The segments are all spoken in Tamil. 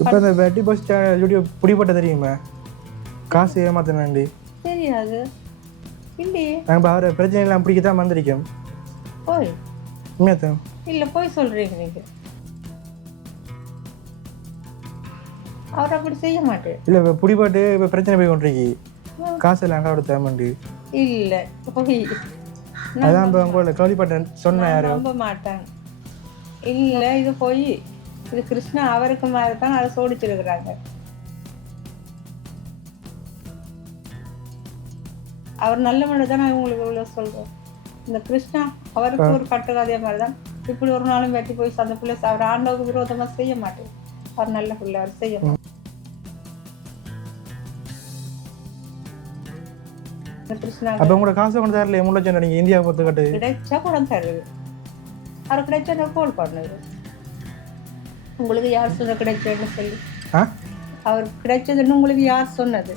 இப்போ இந்த வெட்டி பஸ் வீடியோ பிடிப்பட்ட தெரியுமா? காசு ஏமாத்தினாண்டி தெரியாது இல்லையே. நாங்கள் அவரை பிரச்சனை எல்லாம் பிடிக்கத்தான் வந்திருக்கோம். போய் உண்மையாத்தான் இல்லை போய் சொல்கிறீங்க நீங்கள். அவர் அப்படி செய்ய மாட்டேன். இல்லை இப்போ பிடிப்பட்டு இப்போ பிரச்சனை போய் கொண்டிருக்கி காசு எல்லாம் அங்கே தேமாண்டி இல்லை போய் அதான் இப்போ உங்களோட கேள்விப்பட்டேன் சொன்னேன். யாரும் நம்ப மாட்டாங்க. இல்லை இது போய் இது கிருஷ்ணா அவருக்கு மாதிரி தான் அதை சோடிச்சிருக்கிறாங்க. அவர் நல்ல மனிதன் தான். நான் உங்களுக்கு இவ்வளோ சொல்கிறேன். இந்த கிருஷ்ணா அவருக்கு ஒரு கட்டுக்கதைய மாதிரி தான். இப்படி ஒரு நாளும் வெட்டி போய் அந்த பிள்ளை அவர் ஆண்டவுக்கு விரோதமாக செய்ய மாட்டேன். அவர் நல்ல பிள்ளை, அவர் செய்ய மாட்டேன். கிருஷ்ணா அப்போ உங்களோட காசை கொண்டு தரல 3 லட்சம் நீங்கள் இந்தியா பொறுத்து கட்டு கிடைச்சா படம் தருது. அவர் கிடைச்சா கோல் பண்ணுது. உங்களுக்கு யார் சொன்ன கிடைச்சதுன்னு சொல்லி? அவர் கிடைச்சதுன்னு உங்களுக்கு யார் சொன்னது?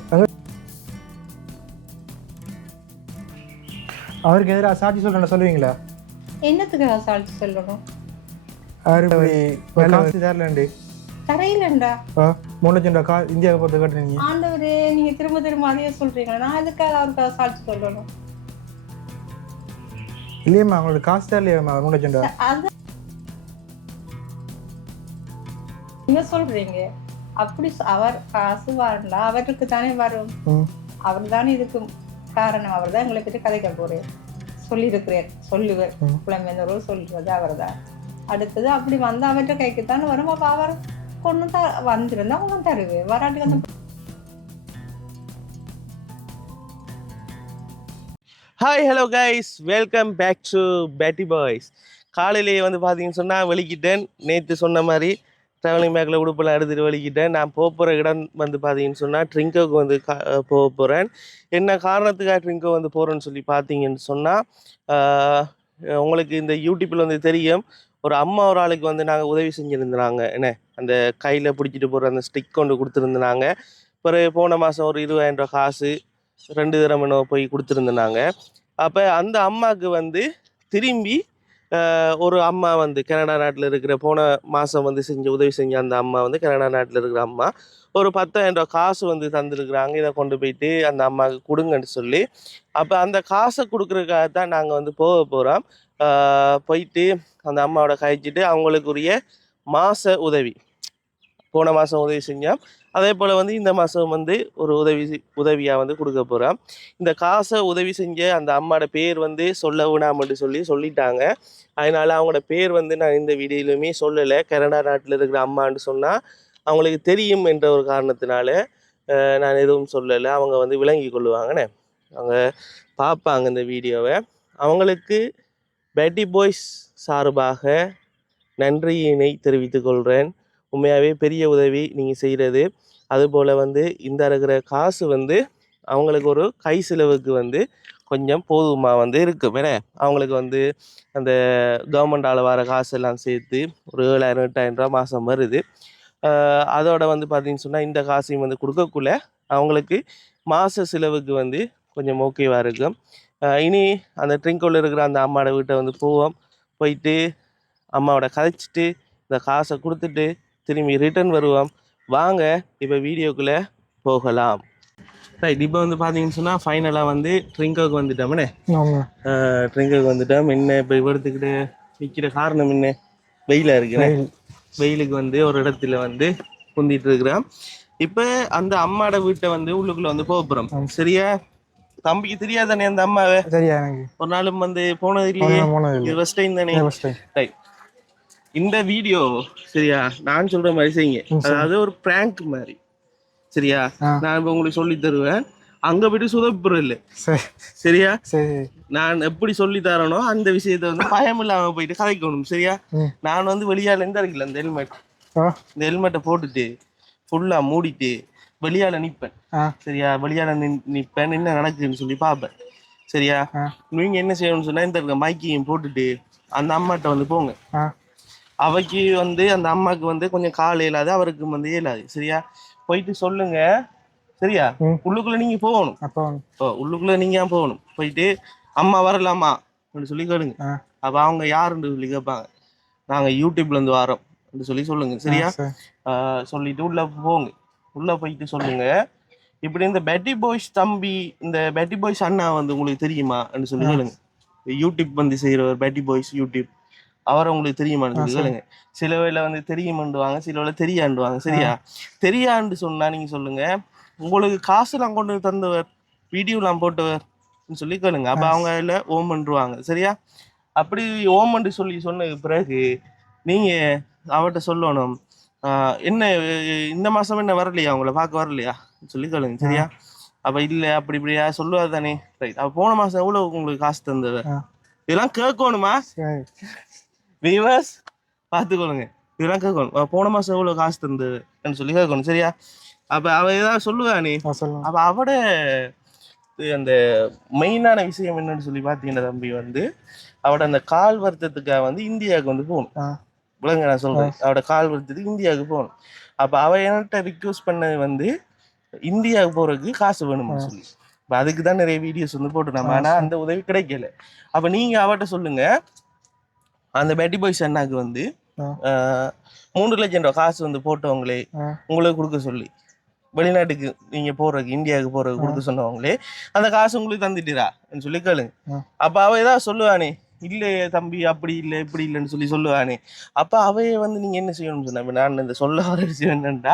அவருக்கு எதிராக சாட்சி சொல்றேன் சொல்லுவீங்களா? என்னத்துக்காக சாட்சி சொல்லணும்? காசு தரலண்டி தரையிலண்டா 3 லட்சம் ரூபா இந்தியாவை பொறுத்து கட்டுறீங்க. ஆண்டவரே நீங்க திரும்ப திரும்ப அதையே சொல்றீங்க. நான் எதுக்காக அவருக்காக சாட்சி சொல்லணும்? இல்லையம்மா அவங்களோட காசு தரலையாம்மா 3 லட்சம் ரூபா. அது நீங்க சொல்றீங்க அப்படி. அவர் காசு வரல, அவருக்கு தானே வரும். அவர் தானே இதுக்கு காரணம். அவர் தான் எங்களை பற்றி கதைக்க போறேன் சொல்லியிருக்கிறேன். சொல்லுவேன் புலமேந்தோர் சொல்றது அவர் தான். அடுத்தது அப்படி வந்து அவற்றை கைக்குத்தானே வரும். அப்ப அவர் கொண்டு வந்திருந்தா ஒன்றும் தருவேன். வராட்டுக்கு அந்த hi hello guys, welcome back to பேட்டி பாய்ஸ். காலையிலேயே வந்து பார்த்தீங்கன்னு சொன்னால் வெளிக்கிட்டேன். நேற்று சொன்ன மாதிரி ட்ராவலிங் பேக்கில் உடுப்பெல்லாம் எடுத்துகிட்டு வெளிக்கிட்டேன். நான் போகிற இடம் வந்து பார்த்தீங்கன்னு சொன்னால் ட்ரிங்கோக்கு வந்து போக போகிறேன். என்ன காரணத்துக்காக ட்ரிங்கோ வந்து போகிறேன்னு சொல்லி பார்த்தீங்கன்னு சொன்னால், உங்களுக்கு இந்த யூடியூப்பில் வந்து தெரியும், ஒரு அம்மா ஒரு ஆளுக்கு வந்து நாங்கள் உதவி செஞ்சுருந்தாங்க. என்ன அந்த கையில் பிடிச்சிட்டு போகிற அந்த ஸ்டிக் கொண்டு கொடுத்துருந்தாங்க. பிறகு போன மாதம் ஒரு 20,000 ரூபா காசு 2 தடவை போய் கொடுத்துருந்தாங்க. அப்போ அந்த அம்மாவுக்கு வந்து திரும்பி ஒரு அம்மா வந்து கனடா நாட்டில் இருக்கிற போன மாதம் வந்து உதவி செஞ்ச அந்த அம்மா வந்து கனடா நாட்டில் இருக்கிற அம்மா ஒரு 10,000 ரூபா காசு வந்து தந்துருக்குறாங்க. இதை கொண்டு போயிட்டு அந்த அம்மாவுக்கு கொடுங்கன்னு சொல்லி. அப்போ அந்த காசை கொடுக்குறதுக்காக தான் நாங்கள் வந்து போக போகிறோம். போயிட்டு அந்த அம்மாவோட கழிச்சிட்டு அவங்களுக்குரிய மாத உதவி போன மாதம் உதவி செஞ்சோம். அதே போல் வந்து இந்த மாதம் வந்து ஒரு உதவியாக வந்து கொடுக்க போகிறோம். இந்த காசை உதவி செஞ்ச அந்த அம்மாவோட பேர் வந்து சொல்ல வேணாம்னு சொல்லிட்டாங்க. அதனால் அவங்களோட பேர் வந்து நான் இந்த வீடியோலையுமே சொல்லலை. கனடா நாட்டில் இருக்கிற அம்மான்னு சொன்னால் அவங்களுக்கு தெரியும் என்ற ஒரு காரணத்தினால நான் எதுவும் சொல்லலை. அவங்க வந்து விளங்கி கொள்ளுவாங்கண்ணே, அவங்க பார்ப்பாங்க இந்த வீடியோவை. அவங்களுக்கு பேட்டி பாய்ஸ் சார்பாக நன்றியினை தெரிவித்துக் கொள்கிறேன். உண்மையாகவே பெரிய உதவி நீங்கள் செய்கிறது. அதுபோல் வந்து இந்த இருக்கிற காசு வந்து அவங்களுக்கு ஒரு கை செலவுக்கு வந்து கொஞ்சம் போதுமாக வந்து இருக்குது. வேணே அவங்களுக்கு வந்து அந்த கவர்மெண்டால் வர காசெல்லாம் சேர்த்து ஒரு 7,000 8,000 ரூபா மாதம் வருது. அதோட வந்து பார்த்தீங்கன்னு சொன்னால் இந்த காசையும் வந்து கொடுக்கக்குள்ள அவங்களுக்கு மாத செலவுக்கு வந்து கொஞ்சம் ஓகேவாக இருக்கும். இனி அந்த ட்ரிங்கோவில் இருக்கிற அந்த அம்மாவோட வீட்டை வந்து போவோம். போயிட்டு அம்மாவோட கதைச்சிட்டு இந்த காசை கொடுத்துட்டு திரும்பி ரிட்டர்ன் வருவோம். வாங்க இப்போ வீடியோக்குள்ளே போகலாம். ரைட், இப்போ வந்து பார்த்தீங்கன்னு சொன்னால் ஃபைனலாக வந்து ட்ரிங்கோக்கு வந்துட்டோம்னே. ட்ரிங்கோக்கு வந்துட்டோம். என்ன இப்போ இவரத்துக்கிட்ட நிற்கிற காரணம் என்ன? வெயிலாக இருக்குண்ணே. வெயிலுக்கு வந்து ஒரு இடத்துல வந்து குந்திட்டு இருக்கிறோம். இப்போ அந்த அம்மாவோட வீட்டை வந்து உள்ளுக்குள்ளே வந்து போக போகிறோம். சரியா? தம்பிக்கு தெரியாதானே அந்த அம்மாவை? சரியா? ஒரு நாளும் வந்து போனது இல்லையே, இது ஃபர்ஸ்ட் டைம் தானே? ரைட், இந்த வீடியோ சரியா நான் சொல்ற மாதிரி செய்யுங்க. அதாவது ஒரு பிராங்க் மாதிரி. சரியா? நான் இப்ப உங்களுக்கு சொல்லி தருவேன். அங்க போயிட்டு சுதப்புறம் இல்லை. சரியா? நான் எப்படி சொல்லி தரனோ அந்த விஷயத்த வந்து பயம் இல்லாம போயிட்டு கதைக்கணும். சரியா? நான் வந்து வெளியால எந்த இருக்குல்ல இந்த ஹெல்மெட்டை போட்டுட்டு ஃபுல்லா மூடிட்டு வெளியால நிப்பேன். சரியா? வெளியால நிப்பேன், என்ன நடக்குதுன்னு சொல்லி பார்ப்பேன். சரியா? நீங்க என்ன செய்யணும்னு சொன்னா இந்த இருக்க மைக்கையும் போட்டுட்டு அந்த அம்மாட்ட வந்து போங்க. அவைக்கு வந்து அந்த அம்மாவுக்கு வந்து கொஞ்சம் கால் இயலாது, அவருக்கு வந்து இயலாது. சரியா? போயிட்டு சொல்லுங்க. சரியா? உள்ளுக்குள்ள நீங்க போகணும். உள்ளுக்குள்ள நீங்க போகணும். போயிட்டு அம்மா வரலாமா அப்படின்னு சொல்லி கேளுங்க. அப்ப அவங்க யாருன்னு சொல்லி கேட்பாங்க. நாங்க யூடியூப்ல இருந்து வரோம். சொல்லி சொல்லுங்க சரியா. சரி. சொல்லிட்டு உள்ள போங்க. உள்ள போயிட்டு சொல்லுங்க இப்படி இந்த பேட்டி பாய்ஸ் தம்பி, இந்த பேட்டி பாய்ஸ் அண்ணா வந்து உங்களுக்கு தெரியுமான்னு சொல்லி கேளுங்க. யூடியூப் வந்து செய்யறவர் பேட்டி பாய்ஸ் யூடியூப், அவரை உங்களுக்கு தெரியுமான்னு சொல்லி கேளுங்க. சில வேளை வந்து தெரியுமாண்டுவாங்க, சில வேளை தெரியாண்டுவாங்க சரியா. தெரியாண்டு சொன்னா நீங்க சொல்லுங்க உங்களுக்கு காசுலாம் கொண்டு வந்து தந்தவர், வீடியோலாம் போட்டவர் சொல்லி கேளுங்க. அப்ப அவங்க இல்ல ஓம் பண்ணுவாங்க சரியா. அப்படி ஓமண்டு சொல்லி சொன்ன பிறகு நீங்க அவர்கிட்ட சொல்லணும் என்ன இந்த மாசம் என்ன வரலையா, உங்களை பார்க்க வரலையா சொல்லி கேளுங்க சரியா. அப்ப இல்ல அப்படி இப்படியா சொல்லுவாரு தானே. ரைட். அப்ப போன மாசம் எவ்வளவு உங்களுக்கு காசு தந்தவர் இதெல்லாம் கேட்கணுமா வியூவர்ஸ், பார்த்துக்கொள்ளுங்க. இதெல்லாம் கேட்கணும். போன மாசம் எவ்வளவு காசு தந்ததுன்னு சொல்லி கேட்கணும் சரியா. அப்ப அவ ஏதாவது சொல்லுவானே. அப்ப அவட அந்த மெயினான விஷயம் என்னன்னு சொல்லி பாத்தீங்கன்னா தம்பி வந்து அவட அந்த கால் வருத்தத்துக்காக வந்து இந்தியாவுக்கு வந்து போகணும். விளங்க நான் சொல்றேன், அவட கால் வருத்தத்துக்கு இந்தியாவுக்கு போகணும். அப்ப அவ என்கிட்ட ரிக்வெஸ்ட் பண்ணது வந்து இந்தியாவுக்கு போறதுக்கு காசு வேணும்னு சொல்லி. இப்ப அதுக்கு தான் நிறைய வீடியோஸ் வந்து போட்டுனாம, ஆனா அந்த உதவி கிடைக்கல. அப்ப நீங்க அவட்ட சொல்லுங்க அந்த பேட்டி பாய்ஸ் அண்ணாக்கு வந்து 3 லட்சம் ரூபாய் காசு வந்து போட்டவங்களே உங்களுக்கு கொடுக்க சொல்லி, வெளிநாட்டுக்கு நீங்க போறதுக்கு இந்தியாவுக்கு போறதுக்கு கொடுக்க சொன்னவங்களே அந்த காசு உங்களுக்கு தந்துட்டுறான்னு சொல்லி கேளுங்க. அப்ப அவ ஏதாவது சொல்லுவானே இல்லையே தம்பி அப்படி இல்லை இப்படி இல்லைன்னு சொல்லி சொல்லுவானே. அப்ப அவைய வந்து நீங்க என்ன செய்யணும்னு சொன்ன, நான் இந்த சொல்ல வர விஷயம் என்னன்னா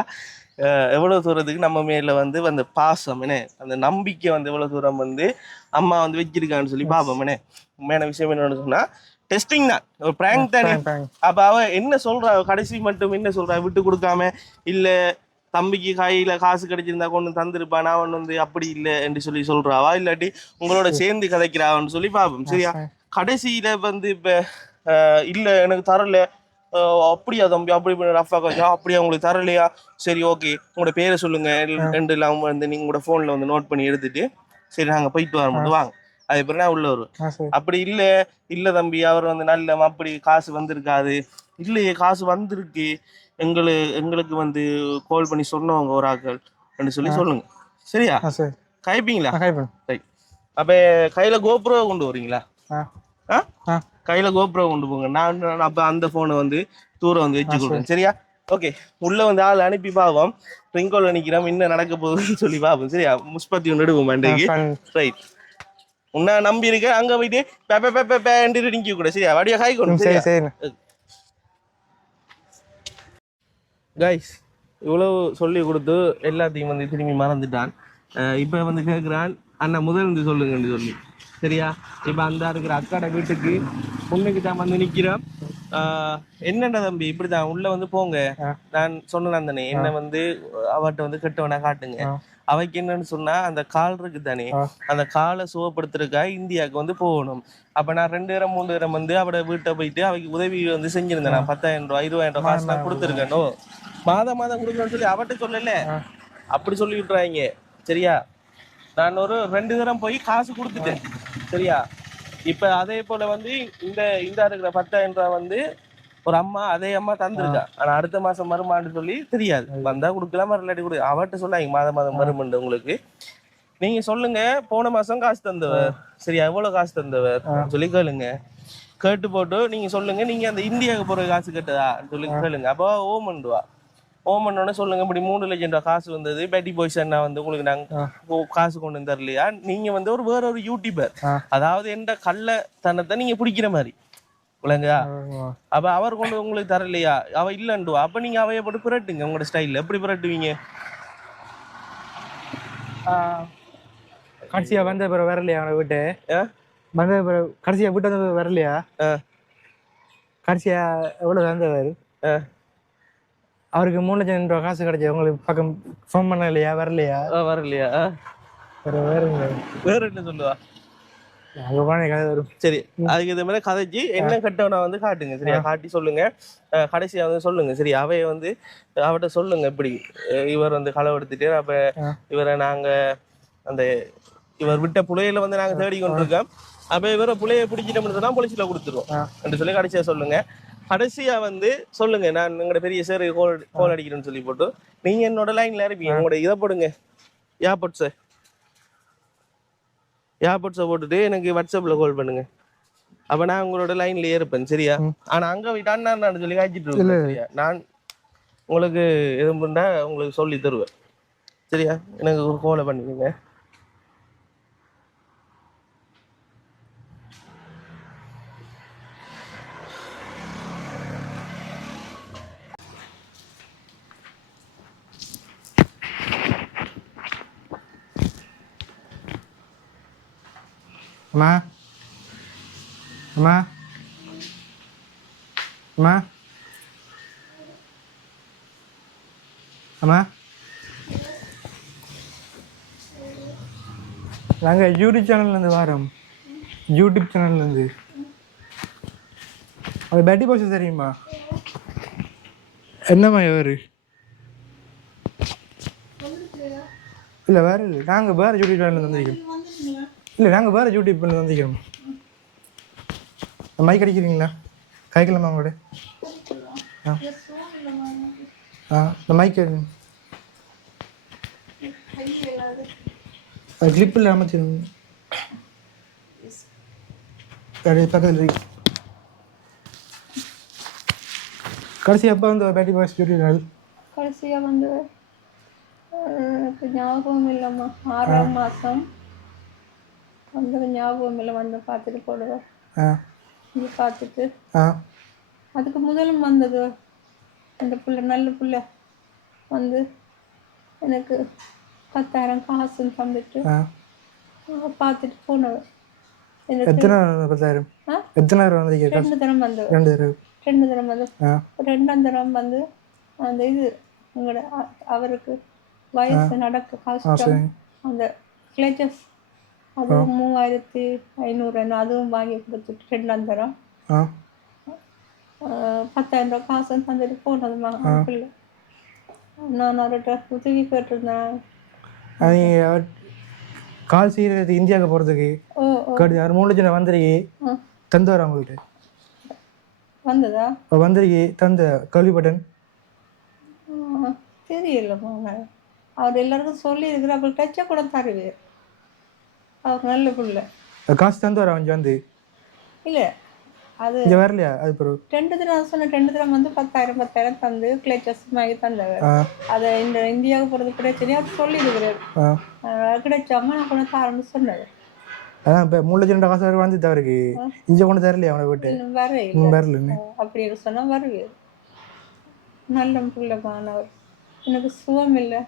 எவ்வளவு தூரத்துக்கு நம்ம மேல வந்து அந்த பாசம் என்ன அந்த நம்பிக்கை வந்து எவ்வளவு தூரம் வந்து அம்மா வந்து வச்சிருக்கான்னு சொல்லி பாப்போம் என்ன. உண்மையான விஷயம் என்னன்னு சொன்னா டெஸ்டிங் தான், ஒரு பிராங்க் தானே. அப்ப அவ என்ன சொல்றா கடைசி மட்டும் என்ன சொல்றா, விட்டு கொடுக்காம இல்ல தம்பிக்கு கையில காசு கிடைச்சிருந்தா கொண்டு தந்திருப்பா, நான் ஒண்ணு வந்து அப்படி இல்லை என்று சொல்லி சொல்றாவா, இல்லாட்டி உங்களோட சேர்ந்து கதைக்கிறான்னு சொல்லி பாப்போம் சரியா. கடைசியில வந்து இப்ப இல்ல எனக்கு தரல அப்படியா தம்பி அப்படி ரஃபா கஜா அப்படியா உங்களுக்கு தரலையா, சரி ஓகே உங்களோட பேரை சொல்லுங்க ரெண்டு இல்லாம வந்து நீங்க உங்களோட போன்ல வந்து நோட் பண்ணி எடுத்துட்டு சரி நாங்க போயிட்டு வரும்போது வாங்க, அது பிறகு நான் உள்ள வருவேன். அப்படி இல்ல இல்ல தம்பி அவர் வந்து நல்ல அப்படி காசு வந்திருக்காது, இல்லையே காசு வந்திருக்கு எங்களுக்கு வந்து கால் பண்ணி சொன்னவங்க ஒரு ஆக்கள் என்று சொல்லி சொல்லுங்க சரியா. கைப்பீங்களா? ரைட். அப்ப கையில கோப்ரோ கொண்டு வரீங்களா? கையில கோப்ரோ கொண்டு போங்க. நான் அப்ப அந்த போனை வந்து தூரம் வந்து வச்சு கொடுக்குறேன் சரியா. ஓகே. உள்ள வந்து ஆள் அனுப்பி பாவோம், ரிங்கோல நிக்கிறோம் என்ன நடக்க போகுதுன்னு சொல்லி பாப்போம் சரியா. முஸ்பத்தி ஒன்று எடுவோம் மண்டைக்கு. ரைட். உன்ன நம்பி இருக்க அங்க போயிட்டு பேப்பே நிக்க கூட சரியா. வடியா காய் கொண்டு சரியா. கைஸ் இவ்வளவு சொல்லி கொடுத்து எல்லாத்தையும் வந்து திரும்பி மறந்துட்டான். இப்ப வந்து கேட்கிறான் அண்ணா முதல் இருந்து சொல்லுங்கன்னு சொல்லி சரியா. இப்ப அந்த இருக்கிற அக்காட வீட்டுக்கு பொண்ணுக்கு தான் வந்து நிக்கிறோம். என்னென்ன தம்பி இப்படிதான் உள்ள வந்து போங்க, நான் சொன்னேன் தானே என்ன வந்து அவட்ட வந்து கெட்டவனா காட்டுங்க. அவைக்கு என்னன்னு சொன்னா அந்த கால் இருக்கு தானே, அந்த காலை சுகப்படுத்துறதுக்காக இந்தியாவுக்கு வந்து போகணும். அப்ப நான் 2 தரம் 3 தரம் வந்து அவட வீட்டை போயிட்டு அவைக்கு உதவி வந்து செஞ்சிருந்தேன். நான் 10,000 ரூபாய் 20,000 ரூபாய் காசு நான் கொடுத்துருக்கேனோ, மாதம் கொடுக்கணும்னு சொல்லி அவட்ட சொல்லல, அப்படி சொல்லி விட்டுறாங்க சரியா. நான் ஒரு 2 தரம் போய் காசு கொடுத்துட்டேன் சரியா. இப்ப அதே போல வந்து இந்த இருக்கிற 10,000 ரூபாய் வந்து ஒரு அம்மா அதே அம்மா தந்திருக்கா, ஆனா அடுத்த மாசம் வருமானு சொல்லி தெரியாது. வந்தா கொடுக்கலாம் இல்லாட்டி கொடு, அவட்ட சொல்லாங்க மாதம் வருமானு உங்களுக்கு. நீங்க சொல்லுங்க போன மாசம் காசு தந்தவர் சரியா, எவ்வளவு காசு தந்தவர் சொல்லி கேளுங்க. கேட்டு போட்டு நீங்க சொல்லுங்க நீங்க அந்த இந்தியாவுக்கு போற காசு கேட்டதா சொல்லி கேளுங்க. அப்போ ஓமண்டுவா ஓமன்னோட சொல்லுங்க இப்படி 3 லட்சம் ரூபாய் காசு வந்தது பேட்டி பாய்ஸ் அண்ணா வந்து உங்களுக்கு நாங்க காசு கொண்டு வந்து தரலையா, நீங்க வந்து வேற ஒரு யூடியூபர், அதாவது எந்த கள்ளத்தனத்தை நீங்க பிடிக்கிற மாதிரி விளங்கா. அப்ப அவர் கொண்டு உங்களுக்கு தரலையா, அவ இல்லன்டுவா. அப்ப நீங்க அவைய போட்டு பிரட்டுங்க உங்களோட ஸ்டைல்ல. எப்படி பிரட்டுவீங்க? கடைசியா வந்த பிறகு வரலையா அவனை விட்டு வந்த பிறகு கடைசியா விட்டு வந்த பிறகு வரலையா, கடைசியா எவ்வளவு தந்தவர் அவருக்கு 3 லட்சம் ரூபாய் காசு கிடைச்சா உங்களுக்கு பக்கம் ஃபோன் பண்ணலையா வரலையா வேற என்ன சொல்லுவா கதை வரும் சரி. அதுக்கு இதே மாதிரி கதைச்சு என்ன கட்டவனா வந்து காட்டுங்க சரியா. காட்டி சொல்லுங்க கடைசியா வந்து சொல்லுங்க சரி. அவைய வந்து அவட்ட சொல்லுங்க இப்படி இவர் வந்து களவெடுத்துட்டு அப்ப இவரை நாங்க அந்த இவர் விட்ட புலையில வந்து நாங்க தேடி கொண்டிருக்கோம், அப்ப இவரை புலையை பிடிச்சிட்டோம்னு சொன்னா போலீஸ்ல கொடுத்துருவோம் என்று சொல்லி கடைசியா சொல்லுங்க. கடைசியா வந்து சொல்லுங்க நான் எங்களோட பெரிய சார் கோல் அடிக்கிறேன்னு சொல்லி போட்டு நீங்க என்னோட லைன்ல இருப்பீங்க. உங்களோட இதை போடுங்க ஏர்போர்ட்ஸை போட்டுட்டு எனக்கு வாட்ஸ்அப்ல கால் பண்ணுங்க அப்ப நான் உங்களோட லைன்ல இருப்பேன் சரியா? ஆனா அங்க போயிட்டு அண்ணா சொல்லி காய்ச்சிட்டு இருக்கேன் சரியா? நான் உங்களுக்கு எதுவும் பண்ணா உங்களுக்கு சொல்லி தருவேன் சரியா? எனக்கு ஒரு கோலை பண்ணிக்கோங்க. அம்மா அம்மா அம்மா அம்மா நாங்கள் யூடியூப் சேனல்லேருந்து வரோம். யூடியூப் சேனல்லேருந்து அது பேட்டி பாய்ஸ் தெரியுமா? என்னம்மா வேறு இல்லை வேறு இல்லை, நாங்கள் வேறு யூடியூப் சேனல் வந்துருக்கோம். இல்லை நாங்கள் வேறு யூடியூப் சேனல் வந்துருக்கோம். மைக் அடிக்கிறீங்களா? கைக்கலாமா உங்களோட? இந்த மைக் அது கிளிப்பில் அமைச்சிருங்க. பக்கத்தில் இருக்கு. கடைசி எப்போ வந்து பேட்டி பாய்ஸ் யூடியூப் கடைசியாக வந்து எனக்கு ஞாபகம் இல்லைம்மா. 6ஆம் மாதம் வந்து ஞாபகம் இல்லை. வந்து பார்த்துட்டு போடுவேன். இங்கே பார்த்துட்டு அதுக்கு முதலும் வந்தது அந்த பிள்ளை நல்ல பிள்ளை வந்து எனக்கு 10,000 காசுன்னு தந்துட்டு பார்த்துட்டு போனவன். எத்தனை 10,000? எத்தனை தடவை 2 தரம் வந்து 2 தரம் வந்து 2ஆம் தரம் வந்து அந்த இது உங்களோட அவருக்கு வயசு நடக்க கஷ்டம் அந்த கிளச்சஸ் அதுவும் 3,500 அதுவும் வாங்கி கொடுத்துட்டு 2ஆம் தரம் 10,000 ரூபா காசுன்னு தந்துட்டு போனதுமா பிள்ளை. நான் அவர்கிட்ட உதவி கேட்டிருந்தேன். கால் செய்யறது இந்தியாவுக்கு போகிறதுக்கு அவர் 3 லட்சம் வந்துருக்கி தந்துவார் அவங்கள்ட்ட வந்ததா? வந்துருக்கி தந்த கேள்விப்பட்டன். தெரியலம்மா. அவர் எல்லாருக்கும் சொல்லி இருக்கிற அப்படி டச்சை கூட தருவார். அவர் நல்ல பிள்ளை. காசு தந்துவார் அவன் வந்து இல்லை அது இங்கே வரலையா? அது பிறகு 2 தரம் சொன்ன 2 தரம் வந்து 10,000 தந்து கிளச்சஸ் வாங்கி தந்தவர். அதை இந்த இந்தியாவுக்கு போகிறது கிடைச்சனே அவர் சொல்லியிருக்கிறார். கிடைச்சாம நான் கொண்டு தரேன்னு சொன்னது. அதான் இப்போ 3 லட்சம் காசு அவர் வந்து தவறுக்கு இங்கே கொண்டு தரலையா அவனை விட்டு? வரல அப்படின்னு சொன்னால் வருவார். நல்ல பிள்ளை மாணவர். எனக்கு சுகம் இல்லை.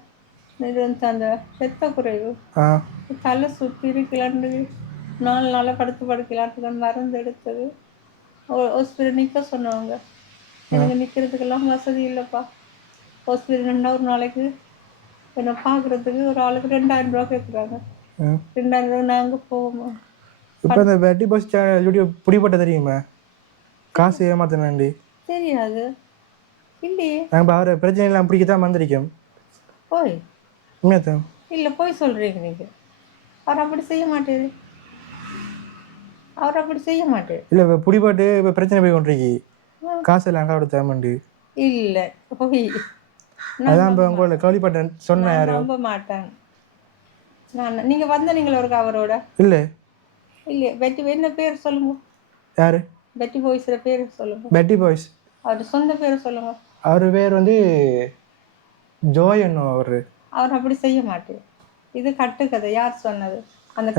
இது வந்து அந்த ரத்த குறைவு தலை சுற்றி இருக்கலான்னு 4 நாளாக படுக்கலான்ட்டு மருந்து எடுத்தது. ஹாஸ்பிட்டல் நிற்க சொன்னாங்க. எனக்கு நிற்கிறதுக்கெல்லாம் வசதி இல்லைப்பா. ஹாஸ்பிட்டல் 2 நாளைக்கு என்னை பார்க்குறதுக்கு ஒரு ஆளுக்கு 2,000 ரூபா கேட்குறாங்க. 2,000 ரூபா நாங்கள் போவோமா? இப்போ இந்த பேட்டி பாய்ஸ் யூடியூப் பிடிப்பட்ட தெரியுமா? காசு ஏமாத்தினாண்டி தெரியாது இல்லையே. நாங்கள் அவரை பிரச்சனை எல்லாம் பிடிக்கத்தான் வந்திருக்கோம். போய் உண்மையத்தான் இல்லை போய் சொல்கிறீங்க நீங்கள். அவர் அப்படி செய்ய மாட்டேரு. அவர் அப்படி செய்ய மாட்டேன். இல்லை இப்போ பிடிப்பாட்டு இப்போ பிரச்சனை போய் கொண்டிருக்கி காசு எல்லாம் அங்கே கொடுத்த அமௌண்ட்டு இல்லை போய் அதான் இப்போ உங்களோட கேள்விப்பட்டேன் சொன்னேன். யாரும் நம்ப மாட்டாங்க. நான் நீங்கள் வந்த நீங்கள் ஒரு அவரோட இல்லை இல்லையா? பெட்டி என்ன பேர் சொல்லுங்க. யாரு? பெட்டி பாய்ஸோட பேர் சொல்லுங்க. பெட்டி பாய்ஸ் அவர் சொந்த பேர் சொல்லுங்க. அவர் பேர் வந்து ஜோய் என்னோ. அவர் அப்படி செய்ய மாட்டேன். இது கட்டுக்கதை. யார் சொன்னது? அந்த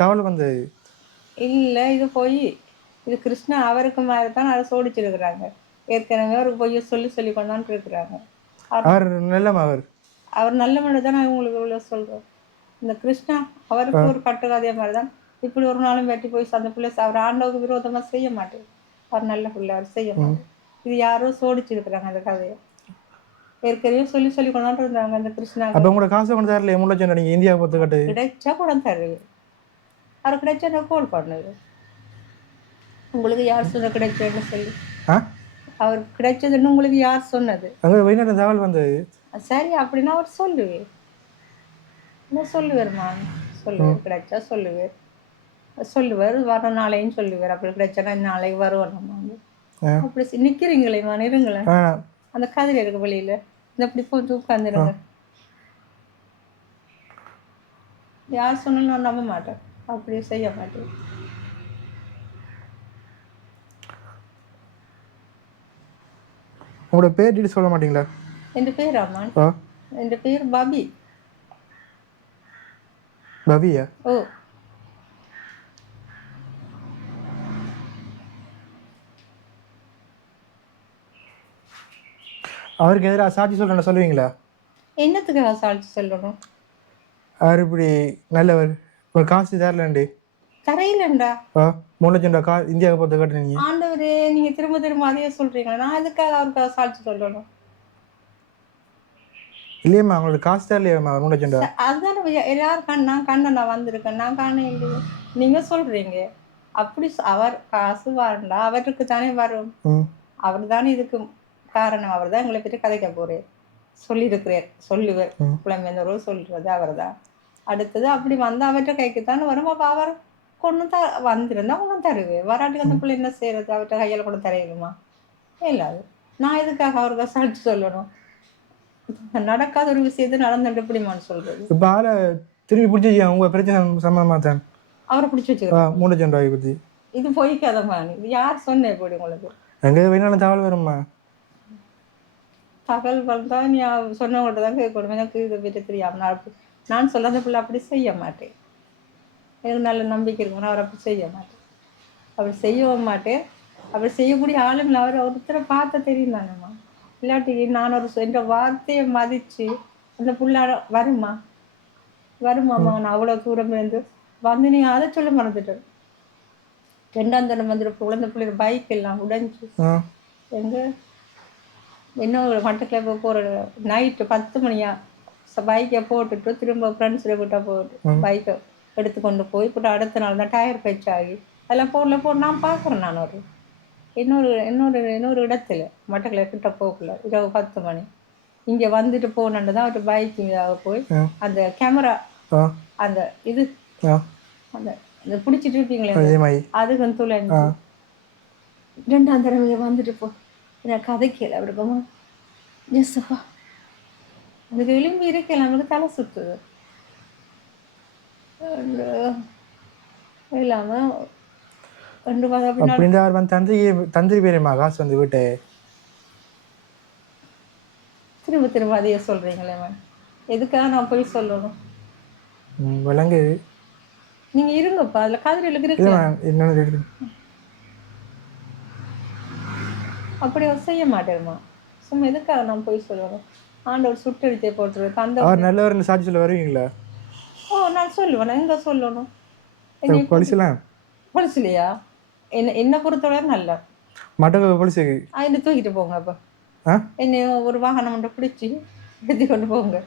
தவளை வந்தது இல்லை. இது போய் இது கிருஷ்ணா அவருக்கு மாதிரி தான் அதை சோடிச்சிருக்கிறாங்க. ஏற்கனவே அவருக்கு போய் சொல்லி கொண்டாண்டு இருக்கிறாங்க. அவர் நல்லமா? அவர் நல்ல மனிதர் தான். நான் உங்களுக்கு இவ்வளோ சொல்கிறேன். இந்த கிருஷ்ணா அவருக்கு ஒரு கட்டுக்கதைய மாதிரி தான். இப்படி ஒரு நாளும் வெட்டி போய் அந்த பிள்ளை அவர் ஆண்டவுக்கு விரோதமாக செய்ய மாட்டேன். அவர் நல்ல பிள்ளை. அவர் செய்ய மாட்டேன். இது யாரோ சோடிச்சிருக்கிறாங்க அந்த கதையை. ஏற்கனவே சொல்லி கொண்டாண்டு இருந்தாங்க அந்த கிருஷ்ணா. அப்போ உங்களோட காசை கொண்டு தரல 3 லட்சம் நீங்கள் இந்தியா பார்த்து கட்டு கிடைச்சா கூட தருது. அவர் கிடைச்சா நான் கோல் பண்ணுது. உங்களுக்கு யார் சொன்ன கிடைச்சேன்னு சொல்லி அவர் கிடைச்சதுன்னு உங்களுக்கு யார் சொன்னது? அங்கே வெளிநாட்டு தகவல் வந்தது. சரி அப்படின்னா அவர் சொல்லுவேன். நான் சொல்லுவேர்மா. சொல்லுவேன். கிடைச்சா சொல்லுவார். வர நாளையும் சொல்லுவார். அப்படி கிடைச்சா நாளைக்கு வருவோம் நம்ம வந்து அப்படி நிற்கிறீங்களேம்மா. இருங்களேன். அந்த கதிரை இருக்கு வெளியில். இந்த அப்படி போட்டு உட்காந்துருங்க. யார் சொன்னாலும் நான் நம்ப மாட்டேன். அப்படி செய்ய மாட்டேன். உங்களோட பேர் டீட்டெயில் சொல்ல மாட்டீங்களா? என் பேர் அம்மான். ஆ என் பேர் பபி. பவியா? ஓ அவருக்கு எதிராக சாட்சி சொல்கிறேன் சொல்லுவீங்களா? என்னத்துக்காக சாட்சி சொல்லணும்? அவர் இப்படி நல்லவர், ஒரு காசு தரலண்டு. தரையிலண்டா 3 லட்சம் ரூபா இந்தியாவுக்கு போட்டு கட்டுறீங்க. ஆண்டவரே, நீங்க திரும்ப திரும்ப அதையே சொல்றீங்க. நான் எதுக்காக அவருக்காக சாட்சி சொல்லணும்? இல்லையம்மா, அவங்களுக்கு காசு தரலையாம்மா 3 லட்சம் ரூபா. அதுதானே எல்லாரும் நான் கண்ட நான் வந்திருக்கேன். நான் காண இல்லையே. நீங்க சொல்றீங்க அப்படி அவர் காசு வரண்டா அவருக்கு தானே வரும். அவர் தானே இதுக்கு காரணம். அவர் தான் எங்களை பற்றி கதைக்க போறேன் சொல்லியிருக்கிறார். சொல்லுவார் புலம்பெயர்ந்தவர்கள் சொல்றது அவர் தான். அடுத்தது அப்படி வந்து அவர்கிட்ட கைக்குத்தானே வரும். அப்போ அவர் கொண்டு வந்திருந்தா ஒன்றும் தருவேன். வராட்டுக்கு அந்த பிள்ளை என்ன செய்யறது? அவர்கிட்ட கையில் கொண்டு தரையிலுமா? இல்லாது. நான் எதுக்காக அவருக்கு சாட்சி சொல்லணும்? நடக்காத ஒரு விஷயத்தை நடந்துட்டு எப்படிமான்னு சொல்றது? இப்போ ஆளை திரும்பி பிடிச்சி உங்க பிரச்சனை சம்பந்தமா தான் அவரை பிடிச்சி வச்சுக்கிறேன். 3 லட்சம் ரூபாய் பற்றி இது பொய்க்காதம்மா. இது யார் சொன்னேன் இப்படி உங்களுக்கு? எங்கே வேணாலும் தகவல் வரும்மா. தகவல் வந்தா நீ சொன்னவங்கள்ட்ட தான் கேட்கணும். எனக்கு இதை பற்றி தெரியாம நான் சொல்ல அந்த பிள்ளை அப்படி செய்ய மாட்டேன். எனக்கு நல்ல நம்பிக்கை இருக்கணும். அவர் அப்படி செய்ய மாட்டேன். அப்படி செய்யவும் மாட்டேன். அப்படி செய்யக்கூடிய ஆளுங்களை அவர் ஒருத்தரை பார்த்த தெரியும் தானேம்மா. இல்லாட்டி நான் ஒரு என்ற வார்த்தையை மதித்து அந்த புள்ள வருமா வருமாம்மா? நான் அவ்வளோ தூரம் இருந்து வந்து நீ அதை சொல்ல மறந்துட்டேன். 2ஆம் தரம் வந்துட்டு குழந்தை பிள்ளைங்க பைக் எல்லாம் உடைஞ்சு எங்கே இன்னும் மட்டக்கிழப்பு போகிற நைட்டு 10 மணியா பைக்கை போட்டுட்டு திரும்ப ஃப்ரெண்ட்ஸில் விட்டால் போட்டு பைக்கை எடுத்துக்கொண்டு போய் போட்டு அடுத்த நாள் தான் டயர் பயிற்சாகி அதெல்லாம் போட்டு நான் பார்க்குறேன். நான் ஒரு இன்னொரு இடத்துல மட்டக்கிழப்பு கிட்ட போகல இரவு 10 மணி இங்கே வந்துட்டு போனது தான் ஒரு பைக் மீதாக போய் அந்த கேமரா அந்த இது அந்த இந்த பிடிச்சிட்டு இருப்பீங்களே அதுக்கு துளைஞ்சு 2ஆம் தடவை வந்துட்டு போ எனக்கு கதைக்கல அப்படி போமா. எஸ்ப்பா அதுக்கு எலும்பி இருக்கல நமக்கு தலை சுத்துது இல்லாம தந்திரி பேருமா காசு வந்து வீட்டு திரும்ப அதையே சொல்றீங்களே. எதுக்காக நான் போய் சொல்லணும்? விலங்கு நீங்க இருங்கப்பா. அதுல காதலிகளுக்கு இருக்கு. அப்படி செய்ய மாட்டேருமா. சும்மா எதுக்காக நான் போய் சொல்லணும்? ஆண்டவர் சுட்டெடுத்தே போட்டுருக்கு. அந்த அவர் நல்லவர் சாட்சி சொல்ல வருவீங்களா? நான் சொல்லுவேன். எங்க சொல்லணும்? போலீஸ்லையா? என்ன பொறுத்தவரை நல்ல மட்டக்களப்பு போலீஸ் என்ன தூக்கிட்டு போங்க. அப்போ என்ன ஒரு வாகனம் மட்டும் பிடிச்சி எடுத்து கொண்டு போங்க.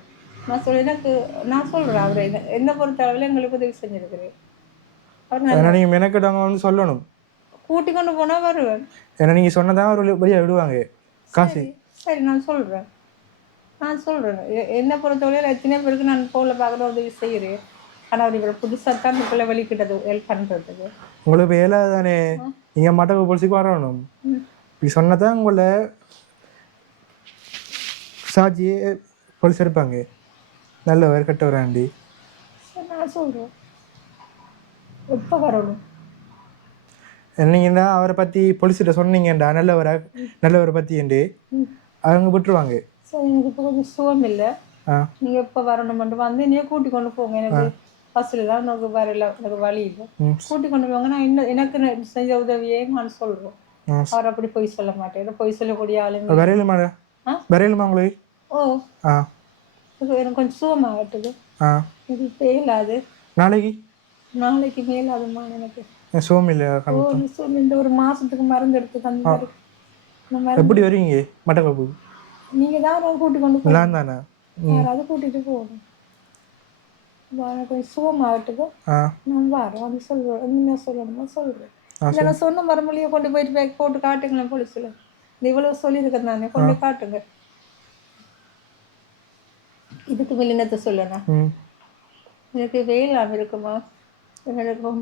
நான் சொல்றேன் அவரை என்ன பொறுத்த அளவில் எங்களுக்கு உதவி செஞ்சிருக்கிறேன். அவர் நீங்க மெனக்கிட்டவங்க வந்து சொல்லணும். கூட்டி கொண்டு போனா வருவேன். ஏன்னா நீங்க சொன்னதான் ஒரு வழியா விடுவாங்க காசு. சரி நான் சொல்றேன். என்ன பொறுத்தவரையில் எத்தனை பேருக்கு நான் போல பார்க்குற உதவி செய்கிறேன். ஆனால் அவர் இவரை புதுசாக தான் பிள்ளை வலிக்கிட்டது ஹெல்ப் பண்ணுறதுக்கு. உங்களுக்கு ஏழை தானே, நீங்கள் மட்டக்களப்பு போலீஸுக்கு வரணும். இப்படி சொன்னதான் உங்களை சாட்சி போலீஸ் இருப்பாங்க. நல்லவர் கெட்டவராண்டி. நான் சொல்கிறேன் எப்போ வரணும்? நீங்கள்டா அவரை பற்றி போலீஸ்கிட்ட சொன்னீங்கண்டா நல்லவரை பற்றிண்டு அவங்க விட்டுருவாங்க. சரி எனக்கு இப்போ கொஞ்சம் சுகம் இல்லை. நீங்கள் எப்போ வரணும்னு வந்து என்னையே கூட்டி கொண்டு போங்க. எனக்கு பஸ்ஸில் தான் எனக்கு வரல, எனக்கு வழி இல்லை. கூட்டி கொண்டு போவாங்க. நான் எனக்கு செஞ்ச உதவியே நான் சொல்கிறோம். அவர் அப்படி பொய் சொல்ல மாட்டேன். பொய் சொல்லக்கூடிய ஆளுங்க வரையிலுமா உங்களுக்கு? ஓ எனக்கு கொஞ்சம் சுகமாகட்டுது. இது பேலாது. நாளைக்கு மேலாதுமா எனக்கு சுகம் இல்லை. இந்த ஒரு மாசத்துக்கு மருந்து எடுத்து தந்தாரு. எப்படி வருவீங்க மட்டக்களப்பு? நீங்க தான் கூட்டி கொண்டு போகணும். தானே யாராவது கூட்டிட்டு போகணும். கொஞ்சம் சுகமாகட்டுது. நான் வரேன் வந்து சொல்றேன். என்ன சொல்லணுமா சொல்றேன். நான் சொன்ன மரமொழியை கொண்டு போயிட்டு பேக் போட்டு காட்டுங்களேன் போலீஸ்ல. இவ்வளவு சொல்லியிருக்கேன் நானே, கொண்டு காட்டுங்க. இதுக்கு மேல என்னத்தை சொல்லணும்? எனக்கு வேளாண் இருக்குமா? எனக்கு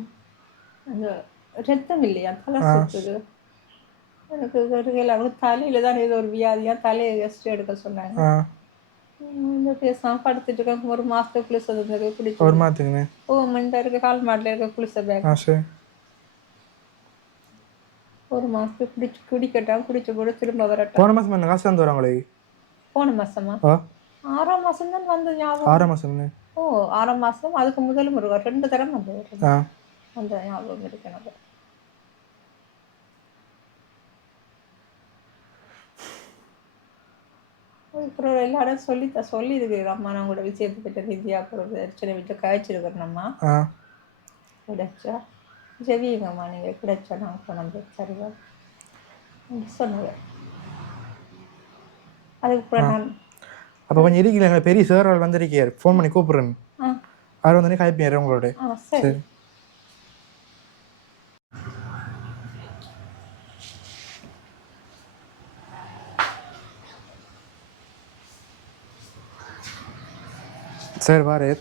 அந்த ரத்தம் இல்லையா, தலை சுத்துது. எனக்கு அவனுக்கு தலையில தான் ஏதோ ஒரு வியாதியா, தலையை ரெஸ்ட் எடுக்க சொன்னாங்க. இந்த பேசாம படுத்துட்டு இருக்க. ஒரு மாசத்துக்கு குளிச குடிச்சு ஒரு மாத்துக்குங்க. ஓ மண்டா இருக்க கால் மாட்டில் இருக்க குளிச பேக். 1 மாதத்துக்கு குடிக்கட்டான், குடிச்ச கூட திரும்ப வரட்டும். போன மாதம் என்ன காசு தந்து வராங்களே? போன மாதமா? 6ஆம் மாதம் தான் வந்து ஞாபகம். 6ஆம் மாதம். ஓ 6ஆம் மாதம். அதுக்கு முதலும் ஒரு 2 தரம் வந்து அந்த ஞாபகம் இருக்கு எனக்கு. அப்புறம் எல்லாரும் சொல்லி இருக்கிறோம். அம்மா நான் கூட விஷயத்தை பற்றி வித்யா போகிறது பிரச்சனை விட்டு காய்ச்சிருக்கிறோம்மா. கிடைச்சா ஜெவிங்கம்மா நீங்கள் கிடைச்சா நாங்கள் பணம் சரிவா சொன்னது. அதுக்கப்புறம் நான் அப்போ கொஞ்சம் இருக்கீங்க பெரிய சார் வந்திருக்கார், ஃபோன் பண்ணி கூப்பிட்றேன். அவர் வந்து காய்ப்பியார் உங்களோட. சரி சார் வாரே.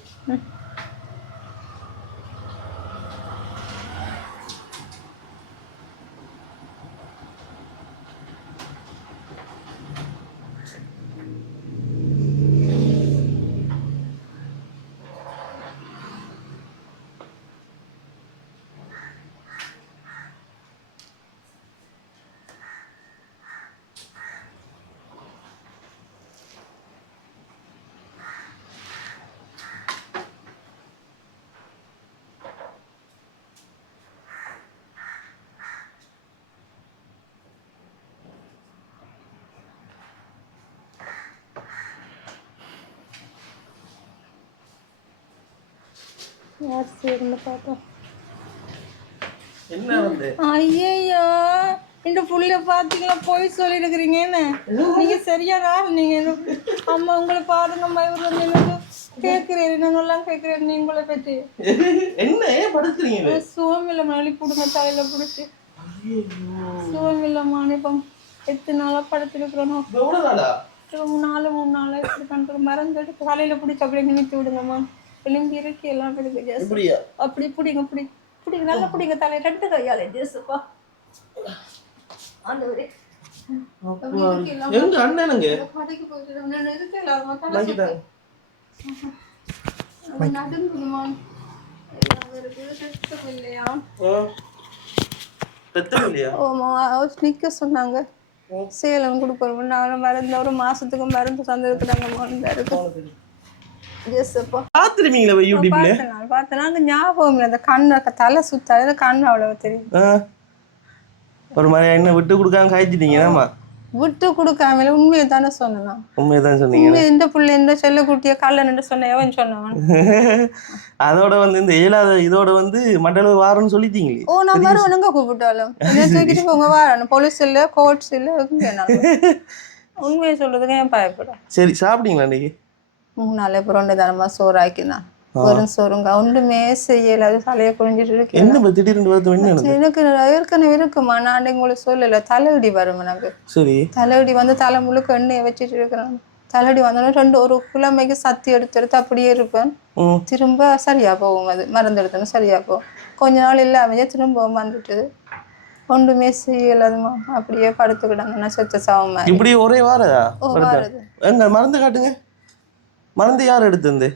யார் சேர்ந்து பார்த்தோம். என்ன வந்து ஐயோ இந்த புள்ளைய பார்த்தீங்களா போய் சொல்லியிருக்கிறீங்கன்னு. நீங்கள் சரியான ஆள். நீங்கள் அம்மா உங்களை பாருங்கம்மா, இவர் வந்து எனக்கு கேட்குறேன், நாங்கெல்லாம் கேட்குறேன் நீங்களை பற்றி. என்ன படுத்துறீங்க? சுவமில்லை அழி பிடுங்க தலையில் பிடிச்சி. சுவமில்லைம்மா இப்போ எத்தனை நாளாக படுத்துருக்குறோம். 3 நாள் இப்படி பண்ணுற மறந்து எடுத்து தலையில் பிடிச்சி அப்படியே நிமித்தி விடுங்கம்மா. விளம்பி இருக்கு எல்லாம் பிடிக்க. அப்படி பிடிங்க பிடிங்க நல்லா பிடிங்க தலையை 2 கையாலே. ஜேசுப்பா ஆண்டவரே. எங்க அண்ணனுங்க கடைக்கு போயிட்டு இருக்கு எல்லாரும் தலை நடுங்குமா இல்லையா? நிக்க சொன்னாங்க. சேலம் கொடுக்குறோம். நானும் மருந்து 1 மாசத்துக்கு மருந்து தந்துருக்குறாங்க. பார்த்தேன் அங்க ஞாபகம் இல்லை. அந்த கண்ணு தலை சுத்தாது, கண்ணு அவ்வளவு தெரியும். ஒரு மாதிரி என்ன விட்டு கொடுக்காம காய்ச்சிட்டீங்கம்மா. விட்டு கொடுக்காம உண்மையை தானே சொன்னேன். உண்மையதான் சொன்னீங்க. இந்த பிள்ளை இந்த செல்ல குட்டிய கல்லன்னு சொன்னவன் சொன்னவன். அதோட வந்து இந்த 7வது இதோட வந்து மண்டல வாரம்னு சொல்லிட்டீங்களே. ஓ நான் வருவனுங்க கூப்பிட்டாலும் என்ன தூக்கிட்டு போங்க வாரணும். போலீஸ் இல்லை, கோர்ட்ஸ் இல்லை, உண்மையை சொல்றதுக்கு ஏன் பயப்பட. சரி சாப்பிட்டீங்களா இன்னைக்கு? 3 நாள் அப்புறம் 2 தரமா சோறு ஆக்கினான். வெறும் சோறுங்க ஒன்றுமே செய்யல. அது தலையை குளிஞ்சிட்டு இருக்கு. என்ன திடீர்னு எனக்கு ஏற்கனவே இருக்குமா. நான் உங்களுக்கு சொல்லல, தலையடி வரும் எனக்கு. சரி தலையடி வந்து தலை முழுக்க எண்ணெயை வச்சுட்டு இருக்கிறேன். தலையடி வந்தோடனே 1 கிழமைக்கு சத்தி எடுத்து அப்படியே இருப்பேன். திரும்ப சரியா போகும். அது மருந்து எடுத்தோன்னு சரியா போகும். கொஞ்ச நாள் இல்லாம திரும்ப வந்துட்டு ஒன்றுமே செய்யலதுமா. அப்படியே படுத்துக்கிட்டாங்க. நான் செத்த சாவமா இப்படி ஒரே வாரதா? வாரது. எங்க மருந்து காட்டுங்க. மருந்து யார் எடுத்து?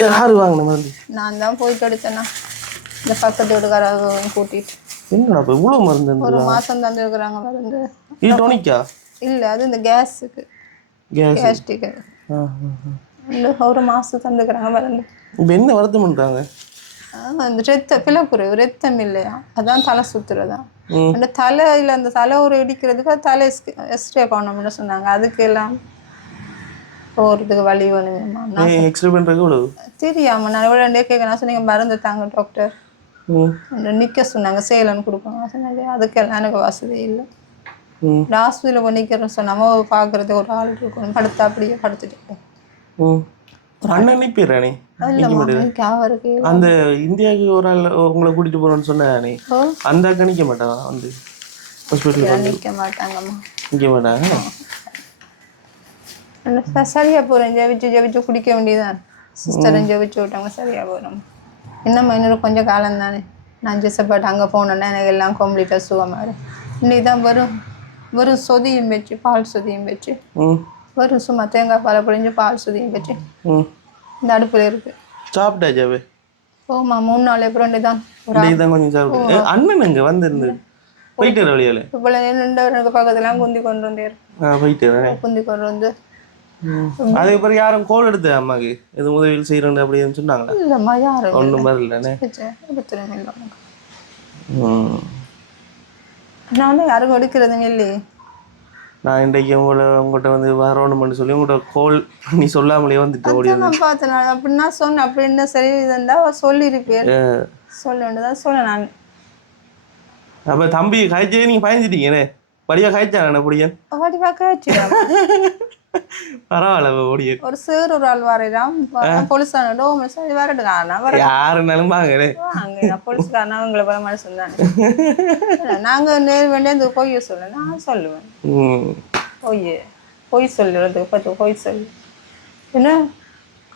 யாரு வாங்கின மருந்து? நான் தான் போயிட்டு எடுத்தேன்னா இந்த பக்கத்து வீட்டுக்காரங்க கூட்டிட்டு. என்னடா இப்போ இவ்வளோ மருந்து? 1 மாசம் தந்துருக்குறாங்க மருந்து. டோனிக்கா? இல்லை, அது இந்த கேஸுக்கு, கேஸ்ட்ரிக்கு. 1 மாசம் தந்துருக்குறாங்க மருந்து. இப்போ என்ன வருத்தம் பண்ணுறாங்க? அந்த பிளக்குறைவு, ரத்தம் இல்லையா, அதான் தலை சுத்துறதா. அந்த தலையில் அந்த தலை ஒரு இடிக்கிறதுக்கு தலை எக்ஸ்ரே பண்ணணும்னு சொன்னாங்க. அதுக்கு எல்லாம் போகிறதுக்கு வழி வேணுங்கம்மா. எக்ஸ்ரே பண்ணுறது தெரியாம நான் எவ்வளோ கேட்க சொன்னீங்க மருந்து தாங்க டாக்டர் நிற்க சொன்னாங்க. சேலன்னு கொடுப்பாங்க சொன்னாங்க. அதுக்கெல்லாம் எனக்கு வசதி இல்லை. ஹாஸ்பிட்டலில் போய் நிற்கிறேன்னு சொன்னாம பார்க்குறதுக்கு ஒரு ஆள் இருக்கணும். படுத்தா அப்படியே படுத்துட்டு அவருக்கு அந்த இந்தியாவுக்கு ஒரு ஆள் உங்களை கூட்டிட்டு போறோம்னு சொன்னானே, அந்த அக்கா நிற்க மாட்டாங்க வந்து ஹாஸ்பிட்டல்? நிற்க மாட்டாங்கம்மா. நிற்க மாட்டாங்க. சரியா போகிறேன். ஜெபிச்சு குடிக்க வேண்டியதான். சிஸ்டரும் ஜெபிச்சு விட்டாங்க. சரியா போகிறோம். இன்னும் இன்னொரு கொஞ்சம் காலம் தானே. நான் ஜெசப்பாட்டு அங்கே போனோன்னா எனக்கு எல்லாம் கம்ப்ளீட்டாக சுகமாக. இன்னைக்கு தான் வெறும் சொதியும் வச்சு, பால் சொதியும் வச்சு, வெறும் சும்மா தேங்காய் பாலை பொழிஞ்சு பால் சொதியும் வச்சு இந்த அடுப்பில் இருக்கு. சாப்பிட்டாச்சாவே? ஓமா 3 நாள் அப்புறம் தான் கொஞ்சம் சாப்பிட்டு. அண்ணன் இங்கே வந்துருந்து போயிட்டு வழியால இப்போ நின்றவருக்கு பக்கத்துலாம் குந்தி கொண்டு வந்தேன். போயிட்டு குந்தி கொண்டு வந்து அதுக்கு பிறகு யாரும் கோல் எடுத்து அம்மாக்கு எது உதவியில் செய்யறேன் அப்படின்னு சொன்னாங்களா? இல்லைம்மா யாரும் ஒன்றும் மாதிரி இல்லைண்ணே. நான் வந்து யாரும் எடுக்கிறதும் இல்லையே. நான் இன்றைக்கு உங்கள்கிட்ட வந்து வரணும்னு சொல்லி உங்கள்கிட்ட கால் பண்ணி சொல்லாமலே வந்துட்டு ஓடி வந்து நான் பார்த்தேன். நான் அப்படின்னா சொன்னேன், அப்படின்னா சரி இருந்தா சொல்லியிருப்பேன். சொல்ல வேண்டியதான் சொல்ல நான். அப்போ தம்பி காய்ச்சே நீங்கள் பயந்துட்டீங்கண்ணே. படியா காய்ச்சானே பொடியன்? வடிவா காய்ச்சிடாம பரவாயில்ல ஓடிய ஒரு சேர் ஒரு ஆள் வரையிறான். போலீஸ்காரனோ வரட்டுக்காரனா யாருன்னாலும் வாங்கண்ணே. போலீஸ்காரனா அவங்களை பல மனுஷன் தானே. நாங்க நேர் வேண்டிய இந்த பொய்ய சொல்ல நான் சொல்லுவேன். பொய் சொல்லுறதுக்கு பத்து பொய் சொல்லு என்ன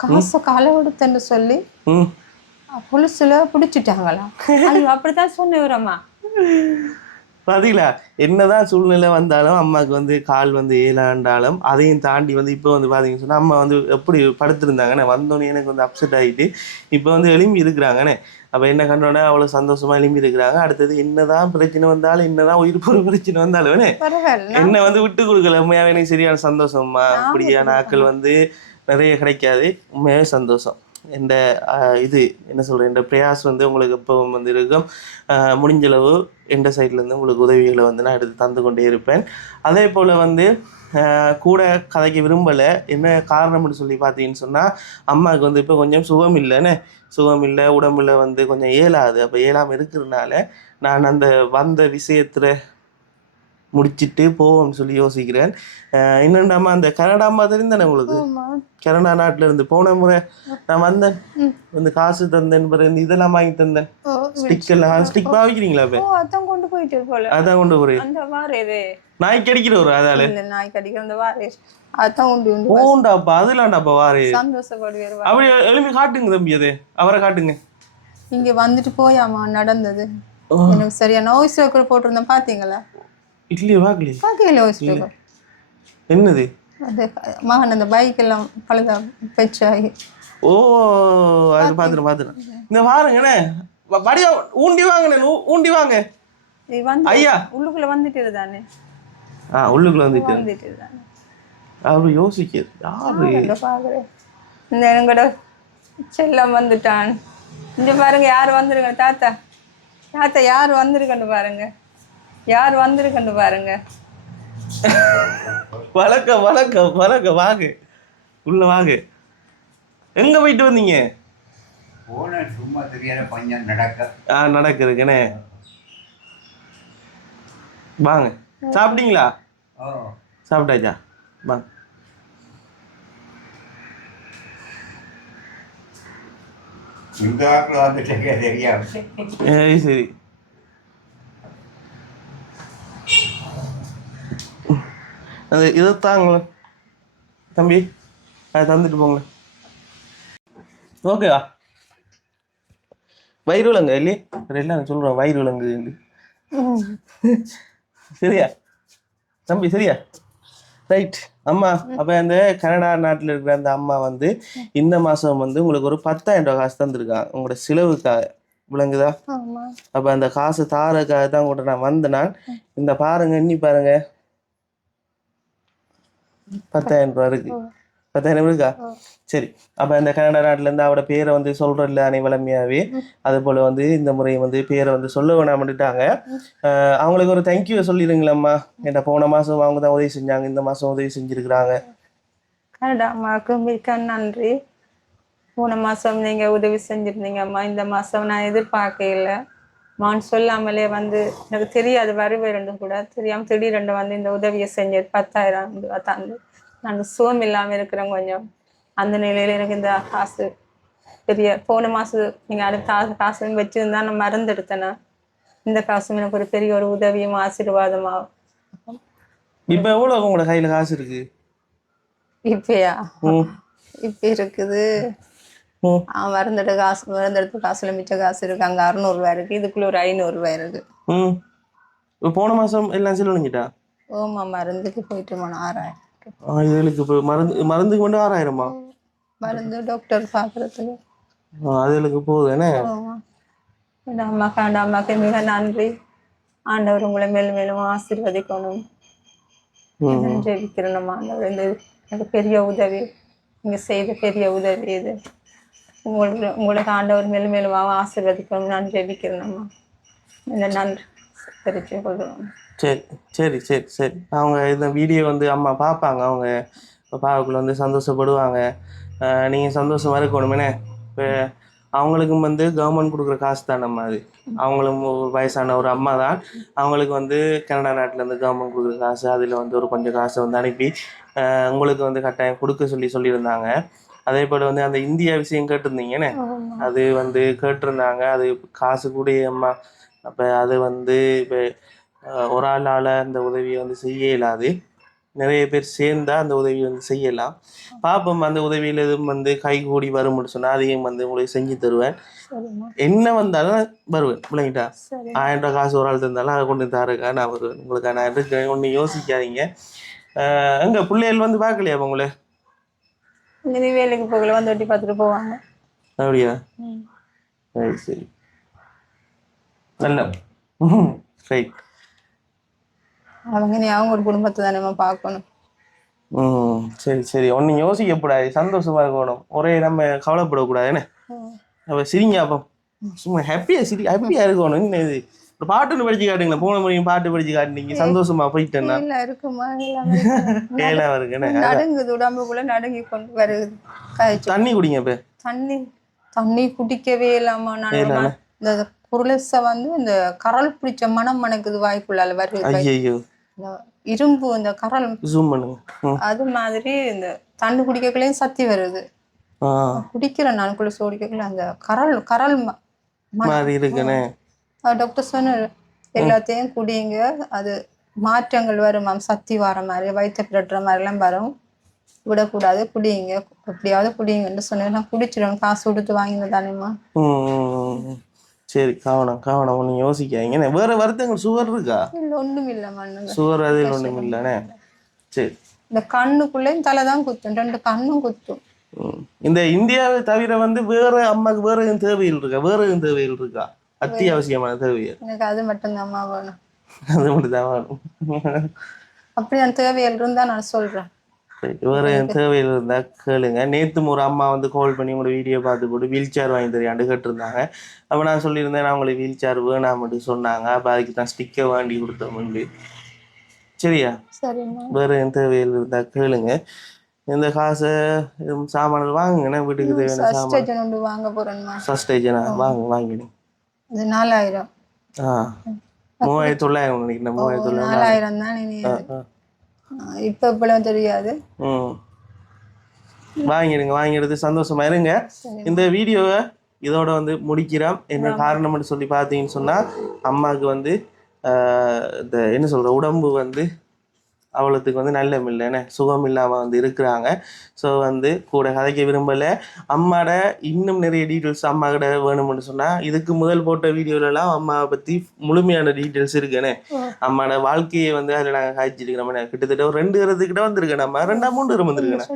காசை களை கொடுத்தன்னு சொல்லி போலீஸ்ல பிடிச்சிட்டாங்களா? அப்படித்தான் சொன்னவரம்மா. பாத்தீங்களா, என்னதான் சூழ்நிலை வந்தாலும் அம்மாவுக்கு வந்து கால் வந்து ஏழாண்டாலும் அதையும் தாண்டி வந்து இப்போ வந்து பார்த்தீங்கன்னு சொன்னால் அம்மா வந்து எப்படி படுத்திருந்தாங்கண்ணே. வந்தோடனே எனக்கு வந்து அப்செட் ஆகிட்டு இப்போ வந்து எழும்பி இருக்கிறாங்கண்ணே. அப்போ என்ன கண்டோன்னே அவ்வளோ சந்தோஷமா எழும்பி இருக்கிறாங்க. அடுத்தது என்னதான் பிரச்சனை வந்தாலும் என்னதான் உயிர் போகிற பிரச்சனை வந்தாலும் என்ன வந்து விட்டு கொடுக்கல. உண்மையாகவே எனக்கு சரியான சந்தோஷம்மா. அப்படியான ஆட்கள் வந்து நிறைய கிடைக்காது. உண்மையாகவே சந்தோஷம். இந்த இது என்ன சொல்கிறேன், இந்த பிரயாஸ் வந்து உங்களுக்கு எப்பவும் வந்து இருக்கும். முடிஞ்சளவு எந்த சைட்லேருந்து உங்களுக்கு உதவிகளை வந்து நான் எடுத்து தந்து கொண்டே இருப்பேன். அதே போல் வந்து கூட கதைக்க விரும்பலை. என்ன காரணம்னு சொல்லி பார்த்தீங்கன்னு சொன்னால் அம்மாவுக்கு வந்து இப்போ கொஞ்சம் சுகம் இல்லைன்னு சுகம் இல்லை, உடம்புல வந்து கொஞ்சம் ஏலாது. அப்போ ஏலாமல் இருக்கிறதுனால நான் அந்த வந்த விஷயத்தில் முடிச்சுட்டு போவோம்னு சொல்லி யோசிக்கிறேன். இன்னொன்றாமா அந்த கனடா அம்மா தெரிந்தானே உங்களுக்கு? கனடா நாட்டில் இருந்து போன முறை நான் வந்தேன், வந்து காசு தந்தேன், பிறகு இதெல்லாம் வாங்கி தந்தேன். ஸ்டிக் பாவிக்கிறீங்களா? அதான் கொண்டு போயிட்டு போல. அதான் கொண்டு போறேன். நாய் கடிக்கிற ஒரு அதால நாய் கடிக்கிற அந்த வாரே அதான் உண்டு உண்டு. ஓண்டாப்பா அதுலாண்டாப்பா வாரே சந்தோஷப்படுவார். அப்படி எழுப்பி காட்டுங்க தம்பி, அது அவரை காட்டுங்க. இங்க வந்துட்டு போயாமா நடந்தது எனக்கு சரியா நோய்ஸ் கூட போட்டிருந்தேன் பாத்தீங்களா? இல்லையே பார்க்கலையே. பார்க்கல நோய்ஸ் என்னது? அது மகன் அந்த பைக் எல்லாம் பழுதா பெச்சாகி. ஓ அது பாத்துறேன். இந்த பாருங்கண்ணே வடிவா ஊண்டி வாங்கண்ணே, ஊண்டி வாங்க. ஐயா உள்ளுக்குள்ள வந்துட்டு தானே. உள்ளுக்குள்ள வந்துட்டு தானே. அவரு யோசிக்கிறது யாரு பாக்குறேன். இந்த எங்கட செல்லம் வந்துட்டான். இங்க பாருங்க யார் வந்திருக்க. தாத்தா தாத்தா யார் வந்திருக்கன்னு பாருங்க, யார் வந்திருக்கன்னு பாருங்க. வணக்கம் வணக்கம் வணக்கம், வாங்க உள்ள வாங்க. எங்க போயிட்டு வந்தீங்க? சும்மா தெரியாத கொஞ்சம் நடக்குதுங்கண்ணே. வாங்க. சாப்பிட்டீங்களா? சாப்பிட்டாச்சா? வாங்க. சரி அது இதைத்தாங்கள தம்பி, அதை தந்துட்டு போங்க. ஓகேவா? வயிறு விலங்கு இல்லையே எல்லாம் சொல்கிறோம், வயிறு விலங்கு சரியா தம்பி? சரியா? ரைட். அம்மா அப்போ அந்த கனடா நாட்டில் இருக்கிற அந்த அம்மா வந்து இந்த மாதம் வந்து உங்களுக்கு ஒரு 10,000 ரூபா காசு தந்துருக்காங்க உங்களோட செலவுக்காக. விளங்குதா? அப்போ அந்த காசு தாரக்காக தான் உங்கள்கிட்ட நான் வந்தேன். இந்த பாருங்க, எண்ணி பாருங்க, 10,000 ரூபா இருக்கு. 10,000 இருக்கா? சரி. அப்போ இந்த கனடா நாட்டிலேருந்து அவட பேரை வந்து சொல்கிறல்ல அனை வளமையாகவே, அது போல் வந்து இந்த முறை வந்து பேரை வந்து சொல்ல வேணாமட்டாங்க. அவங்களுக்கு ஒரு தேங்க்யூ சொல்லிடுங்களேம்மா. ஏன்னா போன மாதம் அவங்க தான் உதவி செஞ்சாங்க, இந்த மாதம் உதவி செஞ்சுருக்குறாங்க. கனடா அம்மாவுக்கு மிக்க நன்றி. போன மாதம் நீங்கள் உதவி செஞ்சுருந்தீங்கம்மா. இந்த மாதம் நான் எதிர்பார்க்கல. மான் சொல்லாமலே வந்து எனக்கு தெரியாது வருவேன் கூட தெரியாமல் திடீரெண்டு வந்து இந்த உதவியை செஞ்சது 10,000 தந்து. நாங்கள் சுகம் இல்லாமல் இருக்கிறோம் கொஞ்சம். அந்த நிலையில் எனக்கு இந்த காசு பெரிய போன மாதம் நீங்கள் அடுத்த காசு வச்சுருந்தா நான் மறந்துடுத்தேனா. இந்த காசும் எனக்கு ஒரு பெரிய ஒரு உதவியும் ஆசீர்வாதமாகும். இப்போ எவ்வளோ உங்களோட கையில் காசு இருக்கு? இப்பயா இப்போ இருக்குது மருந்தெடுத்து காசுல மிச்ச காசு இருக்கு. அங்கே 600 ரூபாய் இருக்கு, இதுக்குள்ள ஒரு 500 ரூபாய் இருக்கு. போன மாதம் எல்லாம் செலவழிஞ்சிட்டா? ஓமா மருந்துக்கு போயிட்டு 6,000. இப்போ மருந்துக்கு மட்டும் 6,000மா? மருந்து டாக்டர் பார்க்கறதுக்கு அதுகளுக்கு போகுது. என்ன அம்மாக்கு மிக நன்றி. ஆண்டவர் உங்களை மேலும் மேலும் ஆசீர்வதிக்கணும் ஜெபிக்கிறேன். நம்ம ஆண்டவர் எனக்கு பெரிய உதவி, நீங்க செய்த பெரிய உதவி இது. உங்களுக்கு ஆண்டவர் மேலும் மேலும் ஆசீர்வதிக்கணும் நான் ஜெபிக்கிறேன். நம்ம இந்த நன்றி தெரிவிச்சு கொள்கிறோம். சரி சரி சரி சரி. அவங்க இந்த வீடியோ வந்து அம்மா பார்ப்பாங்க, அவங்க பாவக்குள்ள வந்து சந்தோஷப்படுவாங்க. நீங்கள் சந்தோஷமாக இருக்கணுமேனே. இப்போ அவங்களுக்கும் வந்து கவர்மெண்ட் கொடுக்குற காசு தான் நம்ம அது. அவங்களும் வயசான ஒரு அம்மா தான். அவங்களுக்கு வந்து கனடா நாட்டிலேருந்து கவர்மெண்ட் கொடுக்குற காசு, அதில் வந்து ஒரு கொஞ்சம் காசை வந்து அனுப்பி உங்களுக்கு வந்து கட்டாயம் கொடுக்க சொல்லியிருந்தாங்க. அதே போல் வந்து அந்த இந்தியா விஷயம் கேட்டிருந்தீங்கன்னு, அது வந்து கேட்டிருந்தாங்க. அது காசு கூடிய அம்மா. அப்போ அது வந்து இப்போ ஒரு ஆளால் அந்த உதவியை வந்து செய்ய இயலாது. நிறைய பேர் சேர்ந்தா அந்த உதவியை வந்து செய்யலாம். பார்ப்போம், அந்த உதவியில் எதுவும் வந்து கை கூடி வரும்னு சொன்னால் அதையும் வந்து உங்களுக்கு செஞ்சு தருவேன். என்ன வந்தாலும் வருவேன். பிள்ளைங்கிட்டா 1000 ரூபா காசு ஒரு ஆள் தந்தாலும் அதை கொண்டு தரக்கா நான் வருவேன். உங்களுக்கு நான் இருக்கேன், ஒன்றும் யோசிக்காதீங்க. எங்கள் பிள்ளைகள் வந்து பார்க்கலையா உங்களை? வேலைக்கு போகல, வந்து ஒட்டி பார்த்துட்டு போவாங்க. அப்படியா? சரி சரி, நல்ல ரைட். அவங்க ஒரு குடும்பத்தை தானே நம்ம பார்க்கணும். சரி சரி, ஒன்றும் யோசிக்கக்கூடாது, சந்தோஷமா இருக்கணும். ஒரே நம்ம கவலைப்படக்கூடாதுன்னு. அப்போ சிரிங்க, அப்போ சும்மா ஹாப்பியாக இருக்கணும். இன்னும் இது ஒரு பாட்டுன்னு படிச்சு காட்டுங்களேன். போன முறையும் பாட்டு படிச்சு காட்டுனீங்க, சந்தோஷமா போயிட்டேன்னா இருக்குமா ஏலாம் இருக்குன்னு நடுங்குது, உடம்புக்குள்ள நடுங்கி கொண்டு வருது. தண்ணி குடிங்க. இப்போ தண்ணி குடிக்கவே இல்லாம நான் இந்த புருளச வந்து இந்த கரல் பிடிச்ச மனம் மணக்குது வாய்க்குள்ளால வருது. ஐயோ, இரும்பு இந்த கரல் ஜூம் பண்ணுங்க. அது மாதிரி இந்த தண்ணி குடிக்கக்குள்ளேயும் சக்தி வருது. குடிக்கிறேன் நான் குளிச்சு குடிக்கக்குள்ள அந்த கரல் மாதிரி இருக்குன்னு டாக்டர் சொன்னாரு. எல்லாத்தையும் குடிங்க, அது மாற்றங்கள் வரும், சக்தி வர மாதிரி, வயிற்று பிரட்டுற மாதிரிலாம் வரும், விடக்கூடாது, குடிங்க, எப்படியாவது குடிங்கன்னு சொன்னேன். நான் குடிச்சிடுவேன், காசு கொடுத்து வாங்கினது தானேம்மா. சரி, கவனம் ஒன்றும் யோசிக்காதீங்க. வேற வருத்தங்கள் சுகர் இருக்கா? இல்லை, ஒன்றும் இல்லை மண்ணு, சுகர் அதில் ஒன்றும் இல்லைண்ணே. சரி, இந்த கண்ணுக்குள்ளேயும் தலை தான் குத்தும், 2 கண்ணும் குத்தும். இந்த இந்தியாவை தவிர வந்து வேற அம்மாவுக்கு வேற எதுவும் தேவைகள் இருக்கா? வேற எதுவும் தேவைகள் இருக்கா? அத்தியாவசியமான தேவைகள்? எனக்கு அது மட்டும்தான் அம்மா வேணும். அது மட்டும் தான் வேணும். அப்படி அந்த தேவைகள் இருந்தா நான் சொல்றேன். வேற தேவையில் இருந்தா கேளுங்க. நேத்தும் ஒரு அம்மா வந்து கால் பண்ணி உங்களோட வீடியோ பார்த்து போட்டு வீல் சேர் வாங்கி தரையாண்டு கேட்டிருந்தாங்க. அப்போ நான் சொல்லியிருந்தேன், நான் உங்களுக்கு வீல் சேர் வேணாம்னு சொன்னாங்க. அப்போ அதுக்கு தான் ஸ்டிக்கர் வாங்கி கொடுத்தோம்னு. சரியா? வேற எந்த தேவையில் இருந்தா கேளுங்க. இந்த காசை சாமான்கள் வாங்குங்கண்ணா, வீட்டுக்கு தேவையான சாமான் வாங்க போறேன். சஸ்டேஜனா வாங்கிடு. 4000 3900 நினைக்கிறேன். 3900 தான். இப்ப இப்பெல்லாம் தெரியாது. வாங்கிடுது, சந்தோஷமா இருங்க. இந்த வீடியோவை இதோட வந்து முடிக்கிறோம். என்ன காரணம்னு சொல்லி பார்த்தீங்கன்னு சொன்னா, அம்மாவுக்கு வந்து இந்த என்ன சொல்ற உடம்பு வந்து அவளுக்கு வந்து நல்ல இல்லைன்னு சுகம் இல்லாமல் வந்து இருக்கிறாங்க. ஸோ வந்து கூட கதைக்க விரும்பலை. அம்மாட இன்னும் நிறைய டீட்டெயில்ஸ் அம்மா கிட்ட வேணும்னு சொன்னால், இதுக்கு முதல் போட்ட வீடியோலலாம் அம்மாவை பற்றி முழுமையான டீட்டெயில்ஸ் இருக்குன்னு. அம்மாட வாழ்க்கையை வந்து அதில் நாங்கள் காய்ச்சிருக்கிறோம். கிட்டத்தட்ட ஒரு 2 தரத்துக்கிட்ட வந்திருக்கேன். நம்ம 2-3 தரம் வந்திருக்கேன்.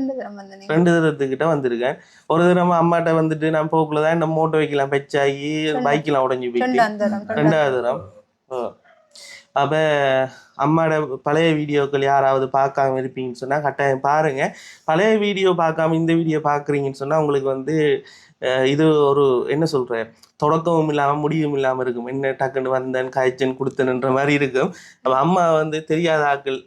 2 தரத்துக்கிட்ட வந்திருக்கேன். ஒரு தரம் அம்மாட்ட வந்துட்டு நான் போக்குள்ள தான் இந்த மோட்டோ வைக்கலாம் பெச்சாகி பைக்கெலாம் உடஞ்சி போயிட்டு 2வது தரம். அப்போ அம்மாட பழைய வீடியோக்கள் யாராவது பார்க்காம இருப்பீங்கன்னு சொன்னால் கட்டாயம் பாருங்கள். பழைய வீடியோ பார்க்காம இந்த வீடியோ பார்க்குறீங்கன்னு சொன்னால் உங்களுக்கு வந்து இது ஒரு என்ன சொல்கிறேன், தொடக்கமும் இல்லாமல் முடிவும் இல்லாமல் இருக்கும். என்ன டக்குன்னு வந்தேன் காய்ச்சன் கொடுத்தேன்ற மாதிரி இருக்கும். அப்போ அம்மா வந்து தெரியாத ஆட்கள்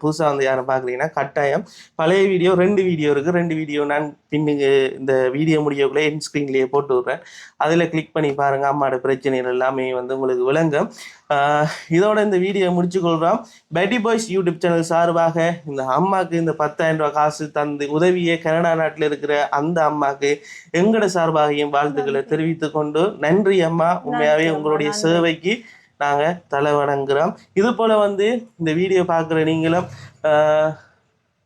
புதுசாக வந்து யாரை பார்க்குறீங்கன்னா கட்டாயம் பழைய வீடியோ 2 வீடியோ இருக்குது. 2 வீடியோ நான் பின்னுக்கு இந்த வீடியோ முடியோக்குள்ளே என் ஸ்க்ரீன்லேயே போட்டு விட்றேன். அதில் கிளிக் பண்ணி பாருங்கள். அம்மாவோட பிரச்சனைகள் எல்லாமே வந்து உங்களுக்கு விளங்கும். இதோட இந்த வீடியோ முடிச்சுக்கொள்கிறோம். பேட்டி பாய்ஸ் யூடியூப் சேனல் சார்பாக இந்த அம்மாவுக்கு இந்த 10,000 ரூபா காசு தந்து உதவியை கனடா நாட்டில் இருக்கிற அந்த அம்மாவுக்கு எங்களோட சார்பாகையும் வாழ்த்துக்களை தெரிவித்து கொண்டு, நன்றி அம்மா, உண்மையாகவே உங்களுடைய சேவைக்கு நாங்கள் தலை வணங்குறோம். இது போல் வந்து இந்த வீடியோ பார்க்குற நீங்களும்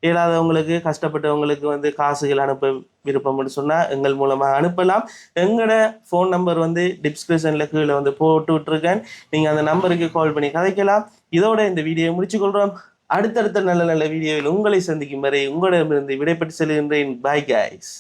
இயலாதவங்களுக்கு கஷ்டப்பட்டவங்களுக்கு வந்து காசுகள் அனுப்ப விருப்பம்னு சொன்னால் எங்கள் மூலமாக அனுப்பலாம். எங்களோட ஃபோன் நம்பர் வந்து டிஸ்கிரிப்ஷனில் கீழே வந்து போட்டு விட்டுருக்கேன். நீங்கள் அந்த நம்பருக்கு கால் பண்ணி கதைக்கலாம். இதோட இந்த வீடியோவை முடிச்சுக்கொள்கிறோம். அடுத்தடுத்த நல்ல நல்ல வீடியோவில் உங்களை சந்திக்கும் வரை உங்களிடமிருந்து விடைபெற்று செல்கின்றேன். Bye guys.